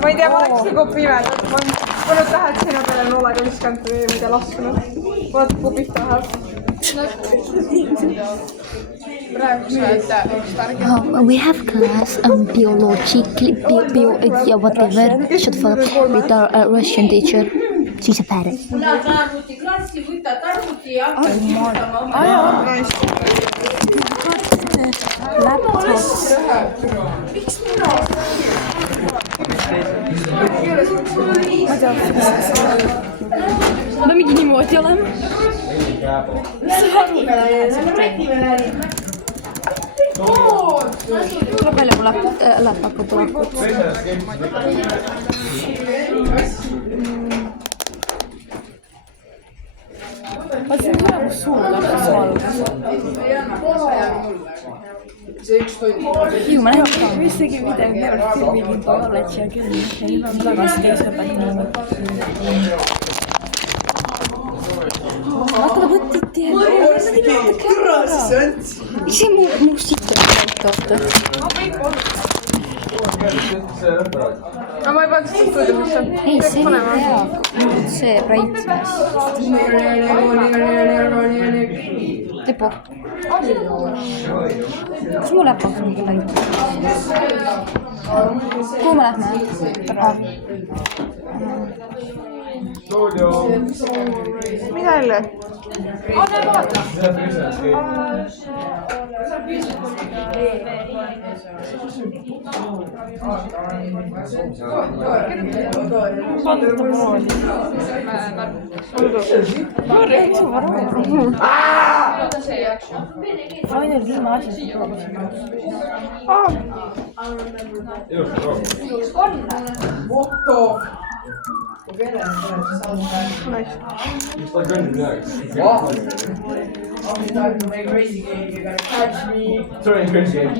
ma ei tea, ma oleks nagu pimedad. Ma nüüd tahad sinu peale noolega viskanud või ma ei tea laskunud. Vaata, kui pihta läheb. We have class biology, yeah, whatever. Shut the fuck up with our Russian teacher. She's a parrot. Ma mingi niimoodi olema. Tuleb välja mu läppaku tulekut. Ma siin praegu suur täpselt valgus. Ju, ma näen, mis tegi video never filming knowledge ja küll. Ja nüüd on tagasi teise õpetanud. Hakkame võttiti ja ise mu siit on kaota. Aga ma ei pannud seda stuudio, mis on. Ei, see oli hea. See brightness. Tepo. Kas mu läpp on mingi laid? Kuhu me lähme? Mida jälle? Aina viime asja. Just like running next. Wow. Crazy game, you gotta catch me. Sorry, crazy game.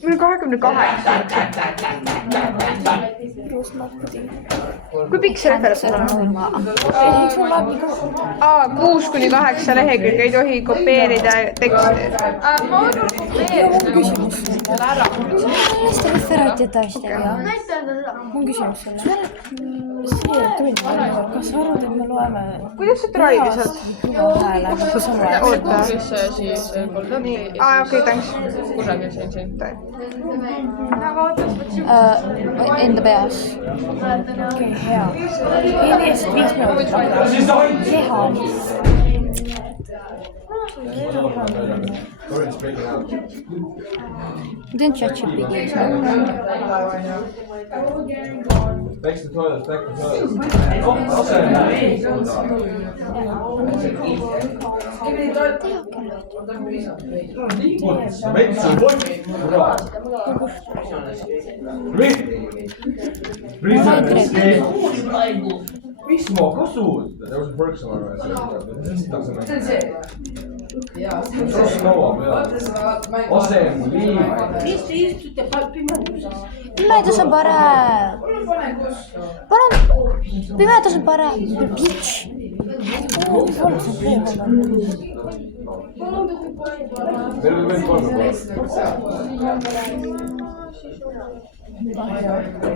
Mul 28. Kui pikk see referents on? 6-8 lehekülge ei tohi kopeerida teksti. Ma küsimus sulle. Millest te referentid tahtsid? Mun küsimus sulle. See tund, kas sa arvad, et me loeme... Kuidas sa drive'i saad? Oota. Okei, thanks. Kusagil siin. Enda peas. Okei, hea. Eest 5 minutit. Keha. Don't judge your videos. Back to the toilet, back to the toilet. Miks ma kasutan? There was a perk somewhere. Pimedus on parem. Pimedus on parem. Bitch.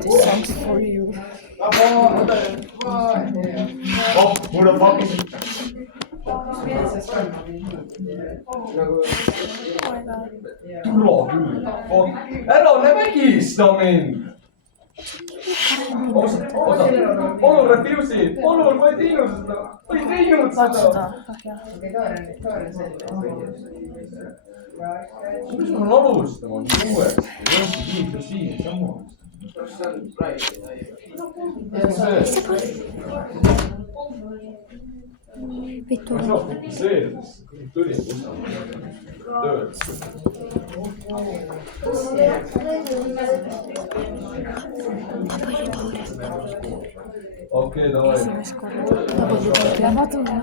This songs for you. Oh, who the fuck is it? Tule küll. Ära vägista mind! Oota, palun refuse'i! Palun, ma ei teinud seda! Ma ei teinud seda! Kuidas ma olen alustama? Uueks. Siin sama. Vittu. See tuli tööd. Okei, davai. Ja vaatame,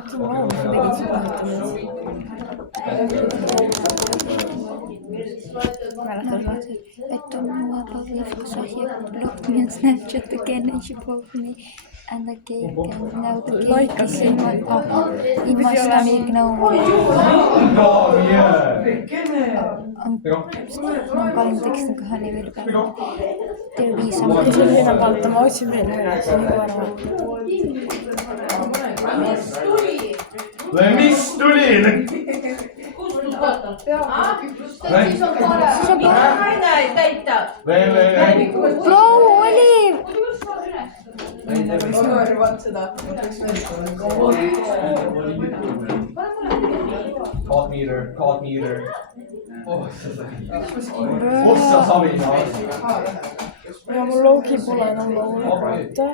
mäletad või? I don't know about this because I have blocked me on Snapchat again and she blocked me and again and now the cake is in my stomach now. Ma panin tekstin kohe nii veel peale. There be some. Sul sinna pannud, ma otsin veel üles. Mis tuli? Siis on tore. Aina ei täita. Veel. Flow, Oliv! Caught meter. Ossa Savina. Ja mul loogi pole enam loogita.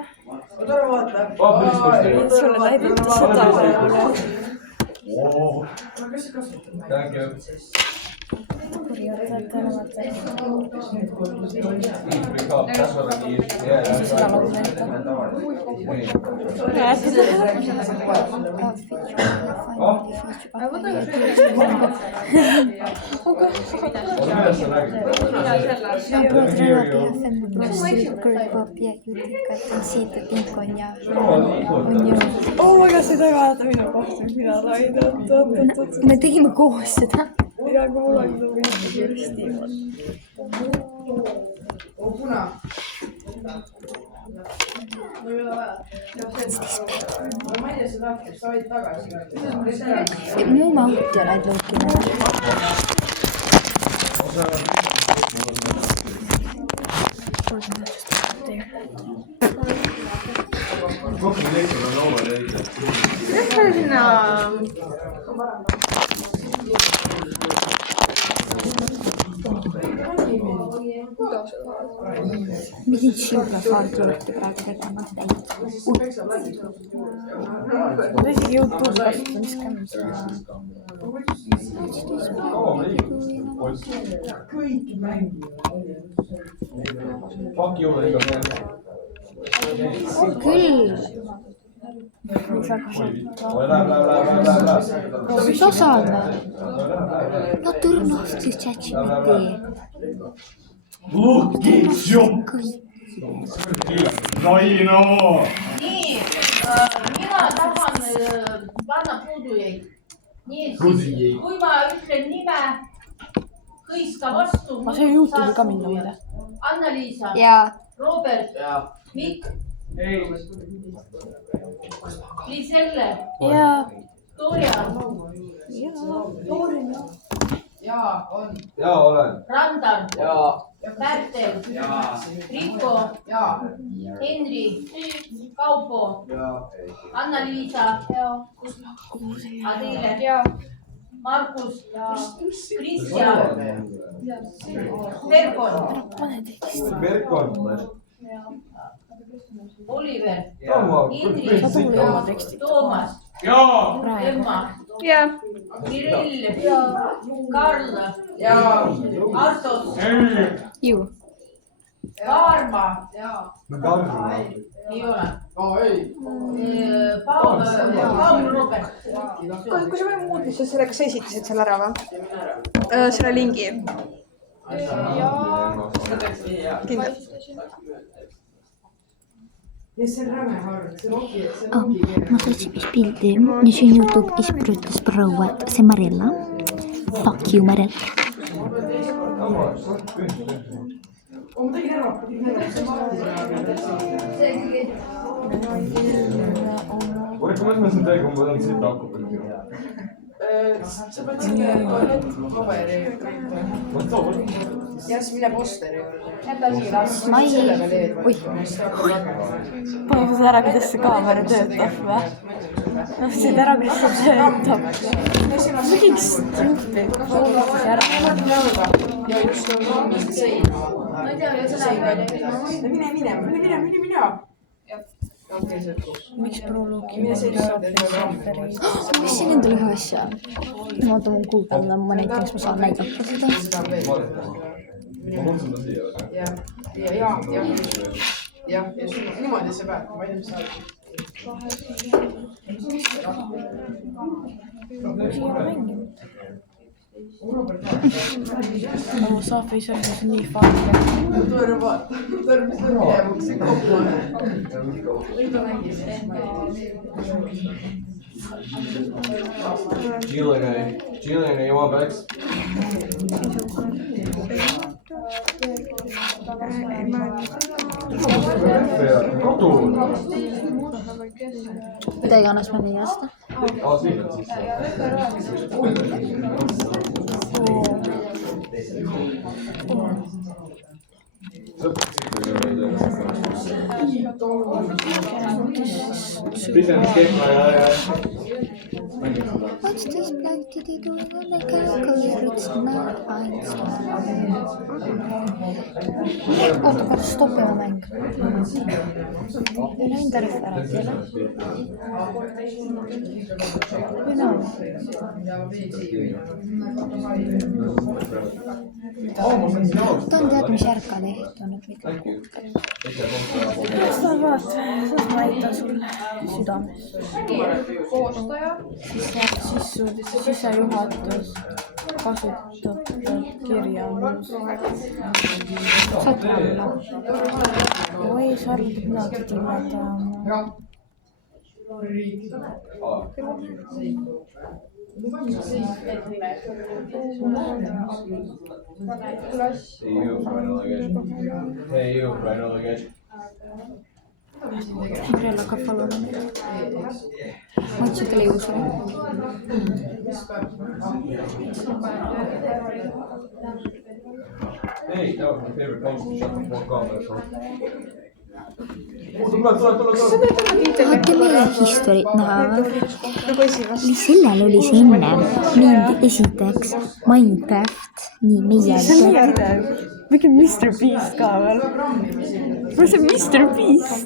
Sulle näidata seda. Thank you. Oh my god, seda ei vaadata minu kohta, mina sain. Me tegime koos seda. Ja kui mul on seda võitlus juristi. Mu mahti on ainult lookina. Ma pidin Silvia-Saart-Lurti praegu tegema seda Ma isegi YouTube kasutan, mis käinud seda. Fuck you, Liga. on küll. Sa saad või? No turnost siis ChatGPT. Naino! Nii, mina tahan panna puudujeid. Nii, siis kui ma ütlen nime, hõiska vastu. Ma sain YouTube'i ka minna muide. Anna-Liisa, Robert, Mikk, Liiselle, Toorja, Jaa, olen. Randar, Pärtel, Rico, Henri, Kaupo, Anna-Liisa, Adele, Markus, Kristjan, Berkon. Oliver, Indri, Toomas, Emma, Kirill, Karl, Artos, Kaarma, ei ole, Paul Robert. Kui sa või muudis, siis kas sa esitasid selle ära või? Selle lingi. Kindlalt. Ma saatsin vist pildi ja siin YouTube'is ütles proua, et see Marella. Fuck you, Marella. Oliko mä sen tein, kun mä otin siitä akkupilin? Sa pead selle paberi ja siis mine posteri Palun ära, kuidas see kaamera töötab või? Mõtlesid ära, kuidas see töötab. Mingi stupid. Palun mõtlesid ära. ja just on sein. Mine. Miks proloogi? Mis siin endale ühe asja? Ma ootan mu kuu peale, ma näitan, kas ma saan näidata seda. Ma kutsun ta siia. Ja niimoodi see peab, ma ei tea, mis sa oled. Nagu Subway Surfers on nii fun. Tõrv mis on minevuks ja kopla. Gillian, you want Bex? mida iganes ma nii aasta. What's this black kitty doing on the calculator? It's not Einstein. Oota, kas stopime mäng? Ei läinud referaat, ei ole? Või no? Ta on tead, mis järka tehtunud, mida kuhkab. Sa vaat, siis ma aitan sulle südames. Koostaja. Sisejuhatus kasutab kirjaandlust. Saad olla. Oi, sa arvad, et mina timetama. Hey, you, right on the edge. Gabriela hakkab paluma. Otsi tuli uus. Hey, that was my favorite place to shut the fuck up. Tahate meie historit näha või? Sellel oli see enne. Mind esiteks Minecraft. Nii, meie. Mingi Mr. Beast ka veel. Või see Mr. Beast?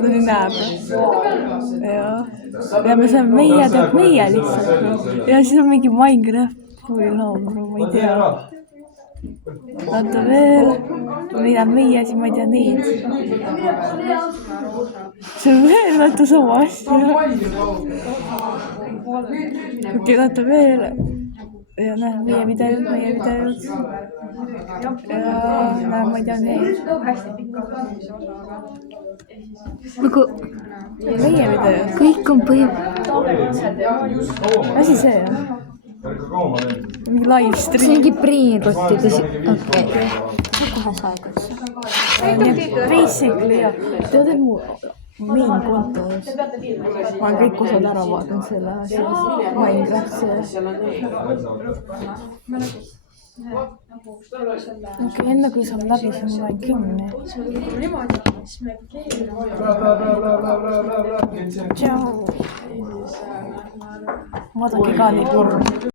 No nii näeb. Jaa. Ja me saame meie teeb meie lihtsalt. Ja siis on mingi Minecraft. Või loomru, ma ei tea. Vaata veel. Mida meie, siis ma ei tea neid. See on veel vaata sama asja. Okei, vaata veel. Ja näe, meie videod. Ja näe, ma ei tea neid. Nagu Meie videod. kõik on Asi see on. Mingi live see stream. ongi priinrottides. Okei. Kohe saegusse. Basically jah. Tead, et mu main kontos. Ma olen kõik osad ära vaadanud selle asja. Minecraft'i. Okei, enne kui saab läbi, siis ma olen kinni. Tšau. Vaadake ka neid vorme.